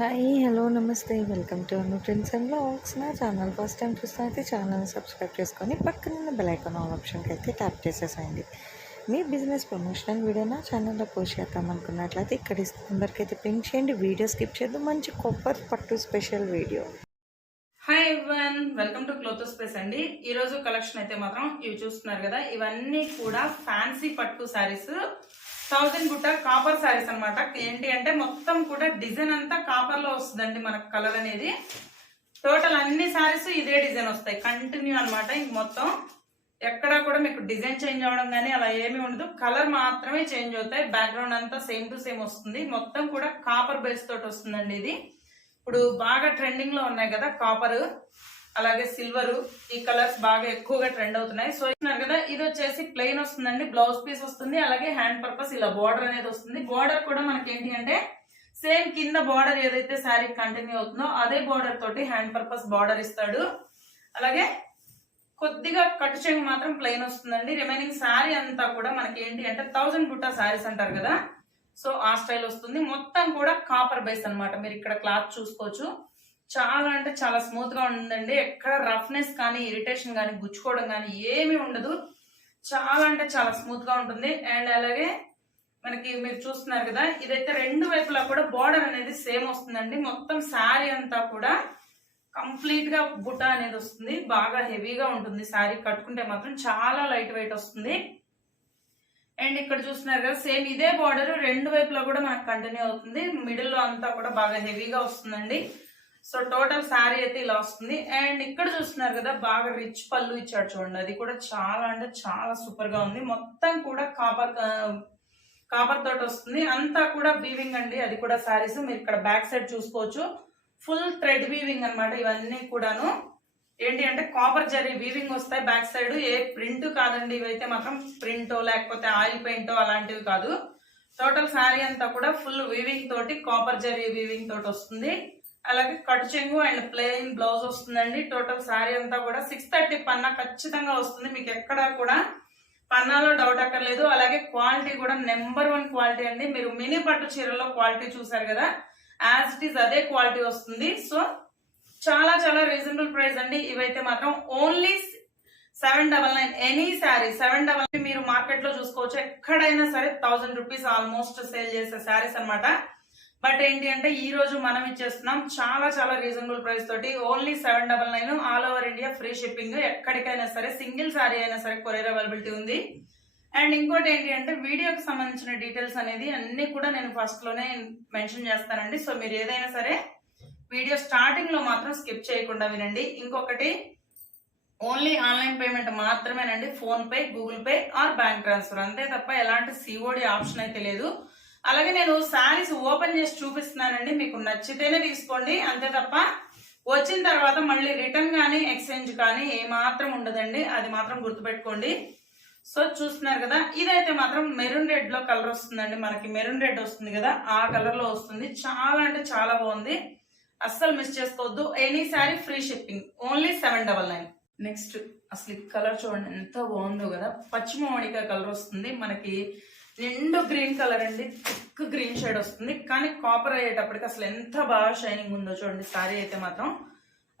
Hi hello నమస్తే welcome to Anu friends and blogs. నా channel first time చూస్తే అయితే ఛానల్ని సబ్స్క్రైబ్ చేసుకొని పక్కనున్న బెల్ ఐకాన్ ఆల్ ఆప్షన్కి అయితే ట్యాప్ చేసేసేయండి. మీ బిజినెస్ ప్రమోషనల్ వీడియో నా ఛానల్లో పోస్ట్ చేద్దాం అనుకున్నట్లయితే ఇక్కడ నెంబర్కి అయితే పిన్ చేయండి. వీడియో స్కిప్ చేద్దాం. మంచి కొబ్బరి పట్టు special video. Hi everyone, welcome to cloth space అండి. ఈ రోజు కలెక్షన్ అయితే మాత్రం ఇవి చూస్తున్నారు కదా, ఇవన్నీ కూడా ఫ్యాన్సీ పట్టు శారీస్, 1000 బుట్ట కాపర్ శారీస్ అన్నమాట. ఏంటి అంటే మొత్తం కూడా డిజైన్ అంతా కాపర్ లో వస్తుందండి మనకు కలర్ అనేది. టోటల్ అన్ని శారీస్ ఇదే డిజైన్ వస్తాయి కంటిన్యూ అన్నమాట. ఇంక మొత్తం ఎక్కడా కూడా మీకు డిజైన్ చేంజ్ అవ్వడం కానీ అలా ఏమీ ఉండదు, కలర్ మాత్రమే చేంజ్ అవుతాయి. బ్యాక్గ్రౌండ్ అంతా సేమ్ టు సేమ్ వస్తుంది. మొత్తం కూడా కాపర్ బేస్ తోటి వస్తుందండి. ఇది ఇప్పుడు బాగా ట్రెండింగ్ లో ఉన్నాయి కదా కాపర్, అలాగే సిల్వర్, ఈ కలర్స్ బాగా ఎక్కువగా ట్రెండ్ అవుతున్నాయి. సో ఇస్తున్నారు కదా, ఇది వచ్చేసి ప్లెయిన్ వస్తుందండి, బ్లౌజ్ పీస్ వస్తుంది, అలాగే హ్యాండ్ పర్పస్ ఇలా బార్డర్ అనేది వస్తుంది. బార్డర్ కూడా మనకి ఏంటి అంటే సేమ్ కింద బార్డర్ ఏదైతే శారీ కంటిన్యూ అవుతుందో అదే బార్డర్ తోటి హ్యాండ్ పర్పస్ బార్డర్ ఇస్తాడు. అలాగే కొద్దిగా కట్టు చెంగు మాత్రం ప్లెయిన్ వస్తుందండి. రిమైనింగ్ శారీ అంతా కూడా మనకి ఏంటి అంటే 1000 బుట్టా శారీస్ అంటారు కదా, సో ఆ స్టైల్ వస్తుంది. మొత్తం కూడా కాపర్ బేస్ అన్నమాట. మీరు ఇక్కడ క్లాత్ చూసుకోవచ్చు, చాలా అంటే చాలా స్మూత్ గా ఉందండి. ఎక్కడ రఫ్నెస్ కానీ ఇరిటేషన్ కానీ గుచ్చుకోవడం కానీ ఏమీ ఉండదు. చాలా అంటే చాలా స్మూత్ గా ఉంటుంది. అండ్ అలాగే మనకి మీరు చూస్తున్నారు కదా, ఇదైతే రెండు వైపులా కూడా బార్డర్ అనేది సేమ్ వస్తుందండి. మొత్తం శారీ అంతా కూడా కంప్లీట్ గా బుట్ట అనేది వస్తుంది. బాగా హెవీగా ఉంటుంది శారీ, కట్టుకుంటే మాత్రం చాలా లైట్ వెయిట్ వస్తుంది. అండ్ ఇక్కడ చూస్తున్నారు కదా, సేమ్ ఇదే బార్డర్ రెండు వైపులా కూడా మనకు కంటిన్యూ అవుతుంది. మిడిల్ లో అంతా కూడా బాగా హెవీగా వస్తుందండి. సో టోటల్ శారీ అయితే ఇలా వస్తుంది. అండ్ ఇక్కడ చూస్తున్నారు కదా, బాగా రిచ్ పళ్ళు ఇచ్చాడు చూడండి, అది కూడా చాలా అంటే చాలా సూపర్ గా ఉంది. మొత్తం కూడా కాపర్ తోటి వస్తుంది. అంతా కూడా వీవింగ్ అండి, అది కూడా శారీస్. మీరు ఇక్కడ బ్యాక్ సైడ్ చూసుకోవచ్చు, ఫుల్ థ్రెడ్ వీవింగ్ అన్నమాట. ఇవన్నీ కూడాను ఏంటి అంటే కాపర్ జరీ వీవింగ్ వస్తాయి బ్యాక్ సైడ్. ఏ ప్రింట్ కాదండి, ఇవైతే మాత్రం ప్రింటో లేకపోతే ఆయిల్ పెయింటో అలాంటివి కాదు. టోటల్ శారీ అంతా కూడా ఫుల్ వీవింగ్ తోటి, కాపర్ జరీ వీవింగ్ తోటి వస్తుంది. అలాగే కట్ చెంగు అండ్ ప్లెయిన్ బ్లౌజ్ వస్తుందండి. టోటల్ శారీ అంతా కూడా 630 పన్నా ఖచ్చితంగా వస్తుంది. మీకు ఎక్కడా కూడా పన్నాలో డౌట్ అక్కర్లేదు. అలాగే క్వాలిటీ కూడా నెంబర్ 1 క్వాలిటీ అండి. మీరు మినీ పట్టు చీరలో క్వాలిటీ చూసారు కదా, యాజ్ ఇట్ ఈస్ అదే క్వాలిటీ వస్తుంది. సో చాలా చాలా రీజనబుల్ ప్రైస్ అండి. ఇవైతే మాత్రం ఓన్లీ 799 ఎనీ శారీ 799. మీరు మార్కెట్ లో చూసుకోవచ్చు, ఎక్కడైనా సరే 1000 రూపీస్ ఆల్మోస్ట్ సేల్ చేసే శారీస్ అన్నమాట. బట్ ఏంటి అంటే ఈ రోజు మనం ఇచ్చేస్తున్నాం చాలా చాలా రీజనబుల్ ప్రైస్ తోటి, only 799. All over India free shipping. ఎక్కడికైనా సరే సింగిల్ శారీ అయినా సరే కొరియర్ అవైలబిలిటీ ఉంది. అండ్ ఇంకోటి ఏంటి అంటే వీడియోకి సంబంధించిన డీటెయిల్స్ అనేది అన్ని కూడా నేను ఫస్ట్ లోనే మెన్షన్ చేస్తానండి. సో మీరు ఏదైనా సరే వీడియో స్టార్టింగ్ లో మాత్రం స్కిప్ చేయకుండా వినండి. ఇంకొకటి, ఓన్లీ ఆన్లైన్ పేమెంట్ మాత్రమేనండి. PhonePe, Google Pay or bank transfer, అంతే తప్ప ఎలాంటి సిఓడి ఆప్షన్ అయితే లేదు. అలాగే నేను శారీస్ ఓపెన్ చేసి చూపిస్తున్నానండి, మీకు నచ్చితేనే తీసుకోండి, అంతే తప్ప వచ్చిన తర్వాత మళ్ళీ రిటర్న్ కానీ ఎక్స్చేంజ్ కానీ ఏమాత్రం ఉండదండి, అది మాత్రం గుర్తుపెట్టుకోండి. సో చూస్తున్నారు కదా, ఇదైతే మాత్రం మెరూన్ రెడ్ లో కలర్ వస్తుందండి. మనకి మెరూన్ రెడ్ వస్తుంది కదా, ఆ కలర్ లో వస్తుంది. చాలా అంటే చాలా బాగుంది, అస్సలు మిస్ చేసుకోవద్దు. Any sari free shipping, only 799. Next అసలు ఈ కలర్ చూడండి ఎంత బాగుందో కదా, పచ్చిమామిడికాయ కలర్ వస్తుంది. మనకి నిండు గ్రీన్ కలర్ అండి, థిక్ గ్రీన్ షేడ్ వస్తుంది. కానీ కాపర్ అయ్యేటప్పటికి అసలు ఎంత బాగా షైనింగ్ ఉందో చూడండి. శారీ అయితే మాత్రం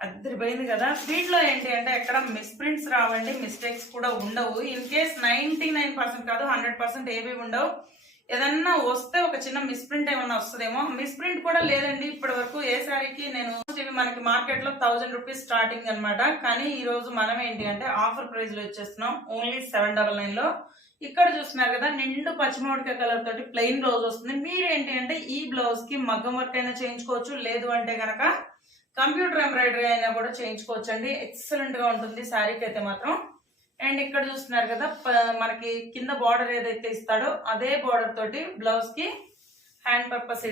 అద్దరిపోయింది కదా. వీటిలో ఏంటి అంటే ఎక్కడ మిస్ ప్రింట్స్ రావండి, మిస్టేక్స్ కూడా ఉండవు. ఇన్ కేస్ 99% కాదు 100% ఏవి ఉండవు. ఏదన్నా వస్తే ఒక చిన్న మిస్ ప్రింట్ ఏమన్నా వస్తుందేమో, మిస్ ప్రింట్ కూడా లేదండి ఇప్పటి వరకు ఏ శారీకి. నేను ఇవి మనకి మార్కెట్ లో 1000 రూపీస్ స్టార్టింగ్ అనమాట. కానీ ఈ రోజు మనం ఏంటి అంటే ఆఫర్ ప్రైస్ లో ఇచ్చేస్తున్నాం, ఓన్లీ 799 లో. ఇక్కడ చూస్తున్నారు కదా, నిండు పచ్చిమామిడికాయ కలర్ తోటి ప్లెయిన్ బ్లౌజ్ వస్తుంది. మీరు ఏంటి అంటే ఈ బ్లౌజ్ కి మగ్గం వర్క్ అయినా చేయించుకోవచ్చు, లేదు అంటే గనక కంప్యూటర్ ఎంబ్రాయిడరీ అయినా కూడా చేయించుకోవచ్చు అండి. ఎక్సలెంట్ గా ఉంటుంది శారీకి అయితే మాత్రం. అండ్ ఇక్కడ చూస్తున్నారు కదా, మనకి కింద బార్డర్ ఏదైతే ఇస్తాడో అదే బార్డర్ తోటి బ్లౌజ్ కి హ్యాండ్ పర్పస్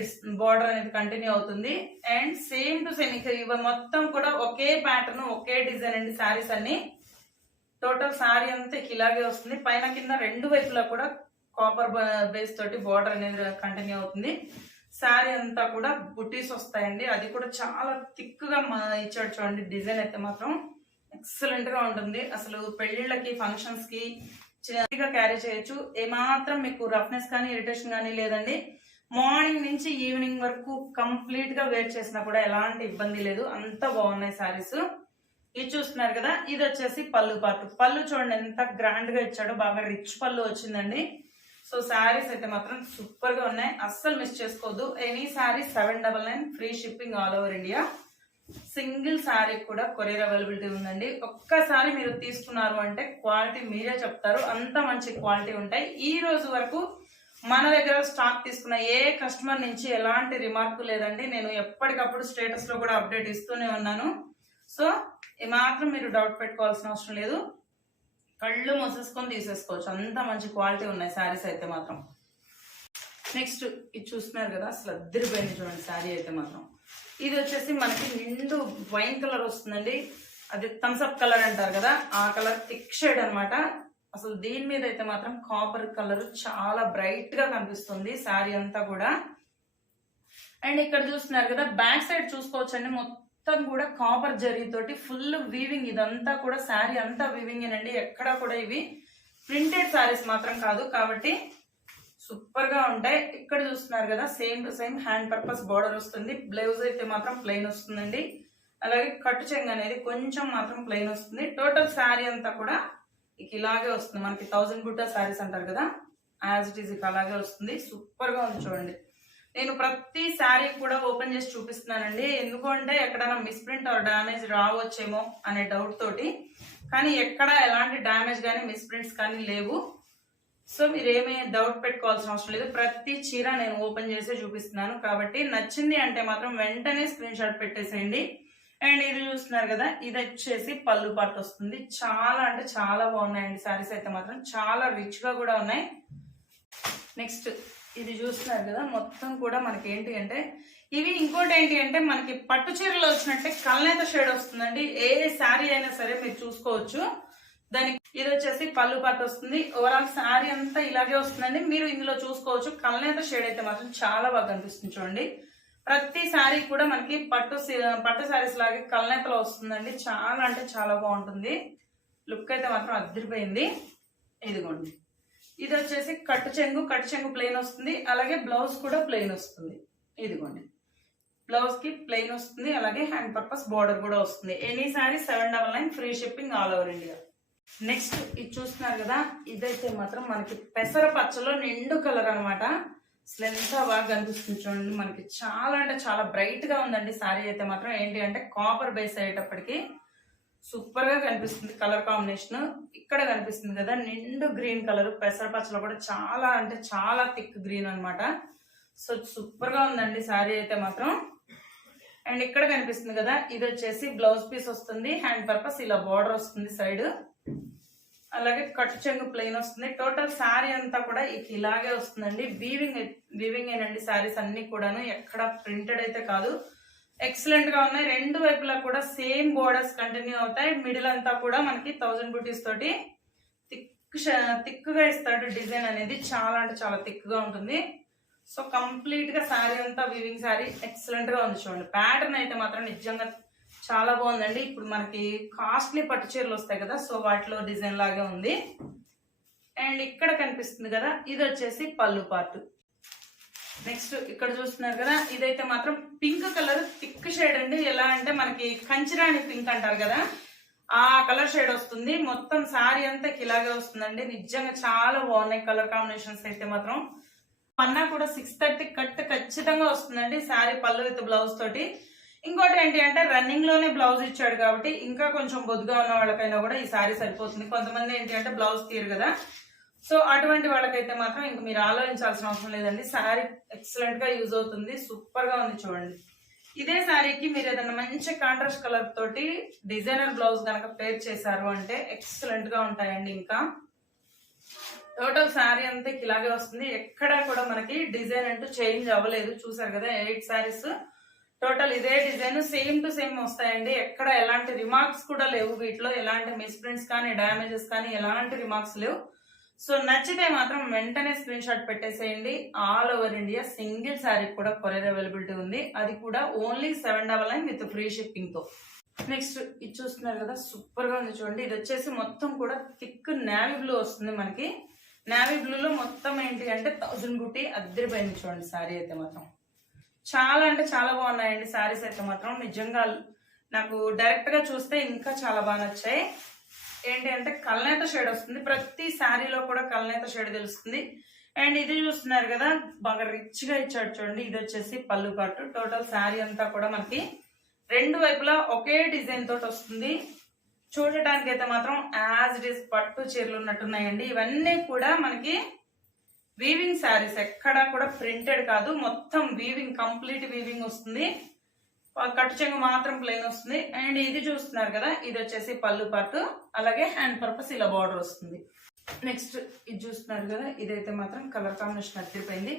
బార్డర్ అనేది కంటిన్యూ అవుతుంది. అండ్ సేమ్ టు సేమ్ ఇవి మొత్తం కూడా ఒకే ప్యాటర్న్, ఒకే డిజైన్ అండి శారీస్ అన్ని. టోటల్ శారీ అంతా ఇలాగే వస్తుంది. పైన కింద రెండు వైపులా కూడా కాపర్ బేస్ తోటి బార్డర్ అనేది కంటిన్యూ అవుతుంది. శారీ అంతా కూడా బుటీస్ వస్తాయండి, అది కూడా చాలా థిక్ గా ఇచ్చాడు చూడండి. డిజైన్ అయితే మాత్రం ఎక్సలెంట్ గా ఉంటుంది. అసలు పెళ్లిళ్ళకి, ఫంక్షన్స్ కి చిన్నగా క్యారీ చేయొచ్చు. ఏమాత్రం మీకు రఫ్నెస్ కానీ ఇరిటేషన్ కానీ లేదండి. మార్నింగ్ నుంచి ఈవినింగ్ వరకు కంప్లీట్ గా వేర్ చేసినా కూడా ఎలాంటి ఇబ్బంది లేదు, అంత బాగున్నాయి సారీస్. ఇది చూస్తున్నారు కదా, ఇది వచ్చేసి పళ్ళు పార్ట్. పళ్ళు చూడండి ఎంత గ్రాండ్ గా ఇచ్చాడో, బాగా రిచ్ పళ్ళు వచ్చిందండి. సో శారీస్ అయితే మాత్రం సూపర్ గా ఉన్నాయి, అస్సలు మిస్ చేసుకోవద్దు. Any sari 799 free shipping all over India. Single sari కూడా కొరియర్ అవైలబిలిటీ ఉందండి. ఒక్కసారి మీరు తీసుకున్నారు అంటే క్వాలిటీ మీరే చెప్తారు, అంత మంచి క్వాలిటీ ఉంటాయి. ఈ రోజు వరకు మన దగ్గర స్టాక్ తీసుకున్న ఏ కస్టమర్ నుంచి ఎలాంటి రిమార్క్ లేదండి. నేను ఎప్పటికప్పుడు స్టేటస్ లో కూడా అప్డేట్ ఇస్తూనే ఉన్నాను. సో మాత్రం మీరు డౌట్ పెట్టుకోవాల్సిన అవసరం లేదు, కళ్ళు మూసేసుకొని తీసేసుకోవచ్చు, అంత మంచి క్వాలిటీ ఉన్నాయి శారీస్ అయితే మాత్రం. నెక్స్ట్ ఇది చూస్తున్నారు కదా, అసలు అద్దరిపోయింది చూడండి శారీ అయితే మాత్రం. ఇది వచ్చేసి మనకి నిండు వైన్ కలర్ వస్తుందండి, అది థమ్స్అప్ కలర్ అంటారు కదా, ఆ కలర్ థిక్ షేడ్ అనమాట. అసలు దీని మీద అయితే మాత్రం కాపర్ కలర్ చాలా బ్రైట్ గా కనిపిస్తుంది శారీ అంతా కూడా. అండ్ ఇక్కడ చూస్తున్నారు కదా, బ్యాక్ సైడ్ చూసుకోవచ్చండి, మొత్తం కూడా కాపర్ జరీతోటి ఫుల్ వీవింగ్. ఇదంతా కూడా శారీ అంతా వీవింగ్ ఏనండి, ఎక్కడా కూడా ఇవి ప్రింటెడ్ శారీస్ మాత్రం కాదు, కాబట్టి సూపర్ గా ఉంటాయి. ఇక్కడ చూస్తున్నారు కదా, same to same hand purpose border వస్తుంది. బ్లౌజ్ అయితే మాత్రం ప్లెయిన్ వస్తుందండి. అలాగే కట్టు చెంగు అనేది కొంచెం మాత్రం ప్లెయిన్ వస్తుంది. టోటల్ శారీ అంతా కూడా ఇలాగే వస్తుంది. మనకి 1000 బుట్ట శారీస్ అంటారు కదా, యాజ్ ఇట్ ఈజ్ అలాగే వస్తుంది. సూపర్ గా ఉంది చూడండి. నేను ప్రతి శారీ కూడా ఓపెన్ చేసి చూపిస్తున్నానండి, ఎందుకంటే ఎక్కడైనా మిస్ప్రింట్ ఆర్ డ్యామేజ్ రావచ్చేమో అనే డౌట్ తోటి. కానీ ఎక్కడ ఎలాంటి డ్యామేజ్ కానీ మిస్ప్రింట్స్ కానీ లేవు. సో మీరు ఏమీ డౌట్ పెట్టుకోవాల్సిన అవసరం లేదు, ప్రతి చీర నేను ఓపెన్ చేసి చూపిస్తున్నాను. కాబట్టి నచ్చింది అంటే మాత్రం వెంటనే స్క్రీన్ షాట్ పెట్టేసేయండి. అండ్ ఇది చూస్తున్నారు కదా, ఇది వచ్చేసి పళ్ళు పార్ట్ వస్తుంది. చాలా అంటే చాలా బాగున్నాయండి శారీస్ అయితే మాత్రం, చాలా రిచ్ గా కూడా ఉన్నాయి. నెక్స్ట్ ఇది చూస్తున్నారు కదా, మొత్తం కూడా మనకి ఏంటి అంటే ఇవి ఇంకోటి ఏంటి అంటే మనకి పట్టు చీరలో వచ్చినట్టే కల్నేత షేడ్ వస్తుందండి. ఏ శారీ అయినా సరే మీరు చూసుకోవచ్చు. దానికి ఇది వచ్చేసి పళ్ళు పార్ట్ వస్తుంది. ఓవరాల్ శారీ అంతా ఇలాగే వస్తుందండి. మీరు ఇందులో చూసుకోవచ్చు, కల్నేత షేడ్ అయితే మాత్రం చాలా బాగా కనిపిస్తుంది చూడండి. ప్రతి శారీ కూడా మనకి పట్టు శారీస్ లాగే కల్నేతలో వస్తుందండి. చాలా అంటే చాలా బాగుంటుంది, లుక్ అయితే మాత్రం అదిరిపోయింది. ఇదిగోండి, ఇది వచ్చేసి కట్టు చెంగు ప్లెయిన్ వస్తుంది. అలాగే బ్లౌజ్ కూడా ప్లెయిన్ వస్తుంది. ఇదిగోండి, బ్లౌజ్ కి ప్లెయిన్ వస్తుంది. అలాగే హ్యాండ్ పర్పస్ బార్డర్ కూడా వస్తుంది. Any sari 799 free shipping all over India. Next ఇది చూస్తున్నారు కదా, ఇదైతే మాత్రం మనకి పెసర పచ్చలో నిండు కలర్ అనమాట. అసలు ఎంత బాగా కనిపిస్తుంది చూడండి. మనకి చాలా అంటే చాలా బ్రైట్ గా ఉందండి శారీ అయితే మాత్రం. ఏంటి అంటే కాపర్ బేస్ అయ్యేటప్పటికి సూపర్ గా కనిపిస్తుంది కలర్ కాంబినేషన్. ఇక్కడ కనిపిస్తుంది కదా నిండు గ్రీన్ కలర్, పెసర పచ్చలో కూడా చాలా అంటే చాలా థిక్ గ్రీన్ అనమాట. సో సూపర్ గా ఉందండి శారీ అయితే మాత్రం. అండ్ ఇక్కడ కనిపిస్తుంది కదా, ఇది వచ్చేసి బ్లౌజ్ పీస్ వస్తుంది. హ్యాండ్ పర్పస్ ఇలా బార్డర్ వస్తుంది సైడ్. అలాగే కట్టు చెంగు ప్లెయిన్ వస్తుంది. టోటల్ శారీ అంతా కూడా ఇలాగే వస్తుందండి. వీవింగ్ ఏనండి శారీస్ అన్ని కూడాను, ఎక్కడ ప్రింటెడ్ అయితే కాదు. ఎక్సలెంట్ గా ఉన్నాయి. రెండు వైపులా సేమ్ బోర్డర్స్ కంటిన్యూ అవుతాయి. మిడిల్ అంతా కూడా మనకి 1000 బూటీస్ తోటి థిక్ గా ఇస్తాడు. డిజైన్ అనేది చాలా అంటే చాలా థిక్ గా ఉంటుంది. సో కంప్లీట్ గా శారీ అంతా వీవింగ్ శారీ, ఎక్సలెంట్ గా ఉంది చూడండి. ప్యాటర్న్ అయితే మాత్రం నిజంగా చాలా బాగుందండి. ఇప్పుడు మనకి కాస్ట్లీ పట్టు చీరలు వస్తాయి కదా, సో వాటిలో డిజైన్ లాగే ఉంది. అండ్ ఇక్కడ కనిపిస్తుంది కదా, ఇది వచ్చేసి పళ్ళు పార్ట్. నెక్స్ట్ ఇక్కడ చూస్తున్నారు కదా, ఇదైతే మాత్రం పింక్ కలర్ థిక్ షేడ్ అండి. ఎలా అంటే మనకి కంచిరాణి పింక్ అంటారు కదా, ఆ కలర్ షేడ్ వస్తుంది. మొత్తం శారీ అంతా ఇలాగే వస్తుందండి. నిజంగా చాలా బాగున్నాయి కలర్ కాంబినేషన్స్ అయితే మాత్రం. పన్నా కూడా 630 కట్ ఖచ్చితంగా వస్తుందండి శారీ పళ్ళు విత్ బ్లౌజ్ తోటి. ఇంకోటి ఏంటి అంటే రన్నింగ్ లోనే బ్లౌజ్ ఇచ్చాడు కాబట్టి ఇంకా కొంచెం బొద్దుగా ఉన్న వాళ్ళకైనా కూడా ఈ శారీ సరిపోతుంది. కొంతమంది ఏంటి అంటే బ్లౌజ్ తీరు కదా, సో అటువంటి వాళ్ళకైతే మాత్రం ఇంక మీరు ఆలోచించాల్సిన అవసరం లేదండి. శారీ ఎక్సలెంట్ గా యూజ్ అవుతుంది. సూపర్ గా ఉంది చూడండి. ఇదే శారీకి మీరు ఏదైనా మంచి కాంట్రాస్ట్ కలర్ తోటి డిజైనర్ బ్లౌజ్ కనుక పేర్ చేశారు అంటే ఎక్సలెంట్ గా ఉంటాయండి. ఇంకా టోటల్ శారీ అంతా ఇలాగే వస్తుంది. ఎక్కడా కూడా మనకి డిజైన్ అంటూ చేంజ్ అవ్వలేదు. చూసారు కదా 8 శారీస్ టోటల్ ఇదే డిజైన్ సేమ్ టు సేమ్ వస్తాయండి. ఎక్కడ ఎలాంటి రిమార్క్స్ కూడా లేవు వీటిలో, ఎలాంటి మిస్ప్రింట్స్ కానీ డ్యామేజెస్ కానీ ఎలాంటి రిమార్క్స్ లేవు. సో నచ్చితే మాత్రం వెంటనే స్క్రీన్ షాట్ పెట్టేసేయండి. All over India single sari కూడా కొరియర్ అవైలబిలిటీ ఉంది, అది కూడా ఓన్లీ 799 విత్ ఫ్రీ షిప్పింగ్ తో. నెక్స్ట్ ఇది చూస్తున్నారు కదా, సూపర్ గా ఉంది చూడండి. ఇది వచ్చేసి మొత్తం కూడా థిక్ నేవీ బ్లూ వస్తుంది మనకి. నావీ బ్లూలో మొత్తం ఏంటి అంటే 1000 బుట్టి అద్దరిపోయింది చూడండి శారీ అయితే మాత్రం. చాలా అంటే చాలా బాగున్నాయండి శారీస్ అయితే మాత్రం. నిజంగా నాకు డైరెక్ట్ గా చూస్తే ఇంకా చాలా బాగా నచ్చాయి. ఏంటి అంటే కల్నేత షేడ్ వస్తుంది, ప్రతి శారీలో కూడా కల్నేత షేడ్ తెలుస్తుంది. అండ్ ఇది చూస్తున్నారు కదా బాగా రిచ్ గా ఇచ్చాడు చూడండి. ఇది వచ్చేసి పళ్ళు పాటు. టోటల్ శారీ అంతా కూడా మనకి రెండు వైపులా ఒకే డిజైన్ తోటి వస్తుంది. చూడటానికి అయితే మాత్రం యాజ్ ఇట్ ఈస్ పట్టు చీరలు ఉన్నట్టున్నాయండి. ఇవన్నీ కూడా మనకి వీవింగ్ శారీస్, ఎక్కడా కూడా ప్రింటెడ్ కాదు, మొత్తం వీవింగ్, కంప్లీట్ వీవింగ్ వస్తుంది. కట్టు చెంగు మాత్రం ప్లెయిన్ వస్తుంది. అండ్ ఇది చూస్తున్నారు కదా ఇది వచ్చేసి పళ్ళు పాటు, అలాగే హ్యాండ్ పర్పస్ ఇలా బార్డర్ వస్తుంది. నెక్స్ట్ ఇది చూస్తున్నారు కదా ఇదైతే మాత్రం కలర్ కాంబినేషన్ అదిరిపోయింది.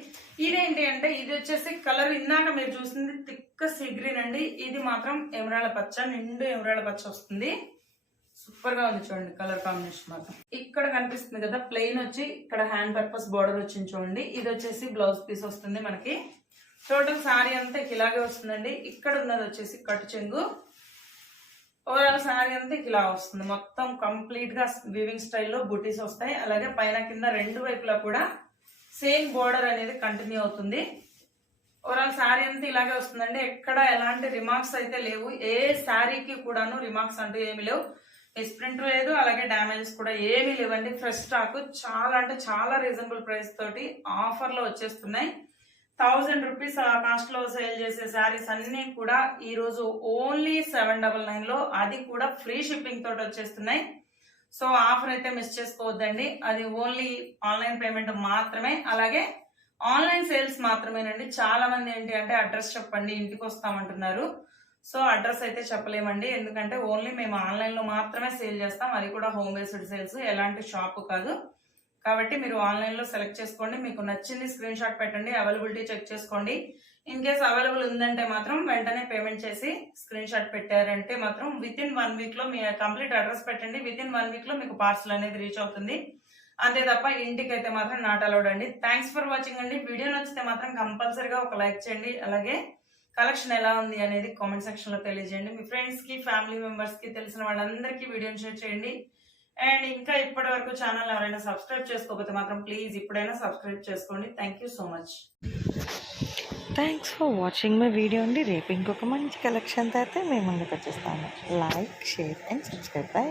ఇదేంటి అంటే ఇది వచ్చేసి కలర్ ఇందాక మీరు చూసింది థిక్ సీ గ్రీన్ అండి. ఇది మాత్రం ఎమరాళ్ళ పచ్చ, నిండు ఎమరాళ్ళ పచ్చ వస్తుంది. సూపర్ గా ఉంది చూడండి కలర్ కాంబినేషన్ మాత్రం. ఇక్కడ కనిపిస్తుంది కదా ప్లెయిన్ వచ్చి ఇక్కడ హ్యాండ్ పర్పస్ బార్డర్ వచ్చింది చూడండి. ఇది వచ్చేసి బ్లౌజ్ పీస్ వస్తుంది మనకి. టోటల్ శారీ అంతా ఇలాగే వస్తుందండి. ఇక్కడ ఉన్నది వచ్చేసి కట్టు చెంగు. ఓవరాల్ శారీ అంతా ఇలా వస్తుంది. మొత్తం కంప్లీట్ గా వీవింగ్ స్టైల్లో బుటీస్ వస్తాయి. అలాగే పైన కింద రెండు వైపులా కూడా సేమ్ బోర్డర్ అనేది కంటిన్యూ అవుతుంది. ఓవరాల్ శారీ అంతా ఇలాగే వస్తుందండి. ఎక్కడ ఎలాంటి రిమార్క్స్ అయితే లేవు. ఏ శారీకి కూడాను రిమార్క్స్ అంటూ ఏమి లేవు. మిస్ప్రింట్ లేదు, అలాగే డ్యామేజెస్ కూడా ఏమీ లేవండి. ఫ్రెష్ స్టాక్ చాలా అంటే చాలా రీజనబుల్ ప్రైస్ తోటి ఆఫర్ లో వచ్చేస్తున్నాయి. 1000 రూపీస్ కాస్ట్ లో సేల్ చేసే శారీస్ అన్ని కూడా ఈ రోజు ఓన్లీ 799 లో, అది కూడా ఫ్రీ షిప్పింగ్ తోటి వచ్చేస్తున్నాయి. సో ఆఫర్ అయితే మిస్ చేసుకోవద్దండి. అది ఓన్లీ ఆన్లైన్ పేమెంట్ మాత్రమే, అలాగే ఆన్లైన్ సేల్స్ మాత్రమేనండి. చాలా మంది ఏంటి అంటే అడ్రస్ చెప్పండి ఇంటికి వస్తామంటున్నారు. సో అడ్రస్ అయితే చెప్పలేమండి, ఎందుకంటే ఓన్లీ మేము ఆన్లైన్ లో మాత్రమే సేల్ చేస్తాం. అది కూడా హోమ్ బేస్డ్ సేల్స్, ఎలాంటి షాప్ కాదు. కాబట్టి మీరు ఆన్లైన్ లో సెలెక్ట్ చేసుకోండి, మీకు నచ్చింది స్క్రీన్ షాట్ పెట్టండి, అవైలబిలిటీ చెక్ చేసుకోండి. ఇన్ కేస్ అవైలబుల్ ఉందంటే మాత్రం వెంటనే పేమెంట్ చేసి స్క్రీన్ షాట్ పెట్టారంటే మాత్రం విత్ ఇన్ 1 వీక్ లో మీ కంప్లీట్ అడ్రస్ పెట్టండి. విత్ ఇన్ 1 వీక్ లో మీకు పార్సల్ అనేది రీచ్ అవుతుంది. అంతే తప్ప ఇంటికి అయితే మాత్రం నాట్ అలౌడ్ అండి. థ్యాంక్స్ ఫర్ వాచింగ్ అండి. వీడియో నచ్చితే మాత్రం కంపల్సరీగా ఒక లైక్ చేయండి, అలాగే కలెక్షన్ ఎలా ఉంది అనేది కామెంట్ సెక్షన్ లో తెలియజేయండి. మీ ఫ్రెండ్స్ కి, ఫ్యామిలీ మెంబర్స్ కి, తెలిసిన వాళ్ళందరికీ వీడియోని షేర్ చేయండి. అండ్ ఇంకా ఇప్పటి వరకు ఛానల్ ఎవరైనా సబ్స్క్రైబ్ చేసుకోకపోతే మాత్రం ప్లీజ్ ఇప్పుడైనా సబ్స్క్రైబ్ చేసుకోండి. Thank you so much. Thanks for watching my video అండి. రేపు ఇంకొక మంచి కలెక్షన్తో అయితే మేము ముందుకు వచ్చేస్తాము. Like, share and subscribe. By.